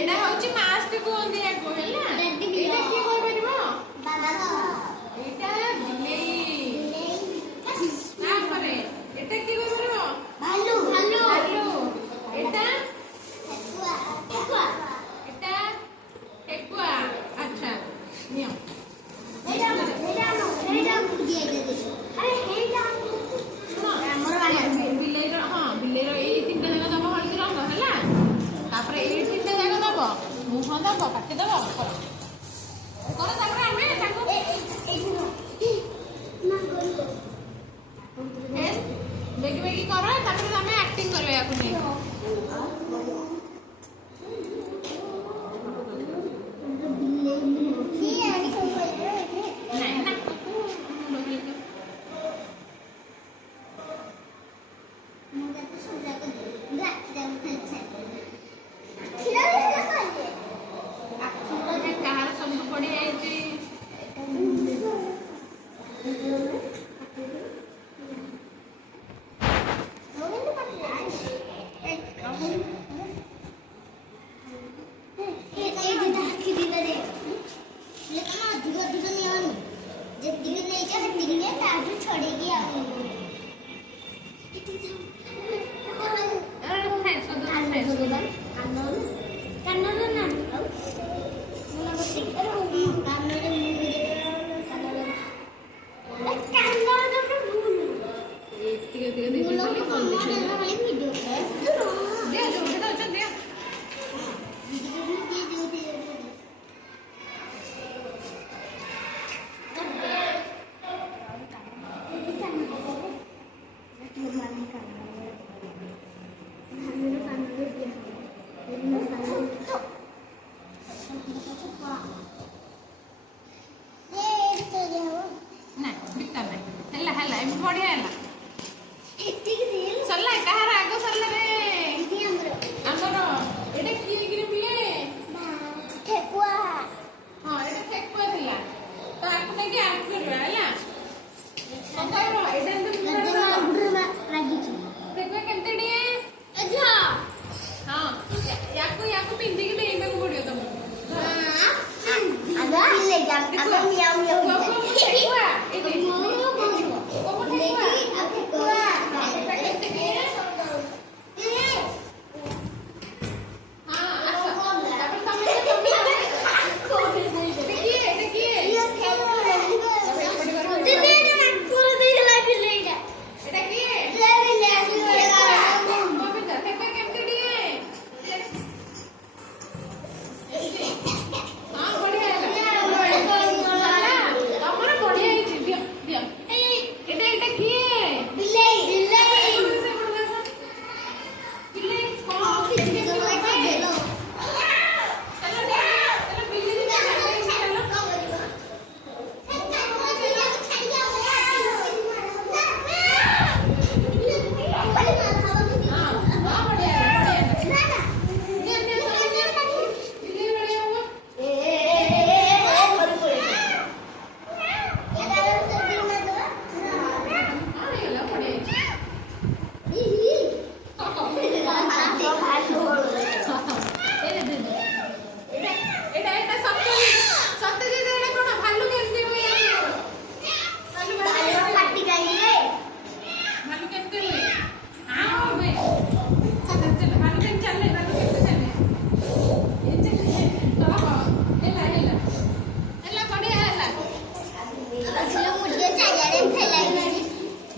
एडा होची मास्क कोन दिया को हैला एडा की कोइ परिबो एटा बिलेई ना करे एटा की कोइ परिबो भालू एटा ठेकुआ एटा ठेकुआ अच्छा नियो एटा दिया दे अरे हेटा सुनो हमर बिलेई रो हां बिलेई रो एई तीनटा जगह दबो हळदी रंग हैला तापर एई तीनटा जगह दबो मुह दबो काटी दबो करो तापर हमें ताको बेगी बेगी करो तापर हमें एक्टिंग करबे याकु नहीं बढ़िया है सरला कहार आगो सरला रे हमर एटा की गिरे पिले ठेकुआ हां एटा ठेकुआ थिला तो आकु ने के आक करबा हैला संतारो एटा लागी छी ठेकुआ केमते डिए अच्छा हां याकु पिंदी के देई में पड़ियो तुम हां आगा ले जा अब मियाऊ मियाऊ ठेकुआ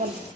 Bueno.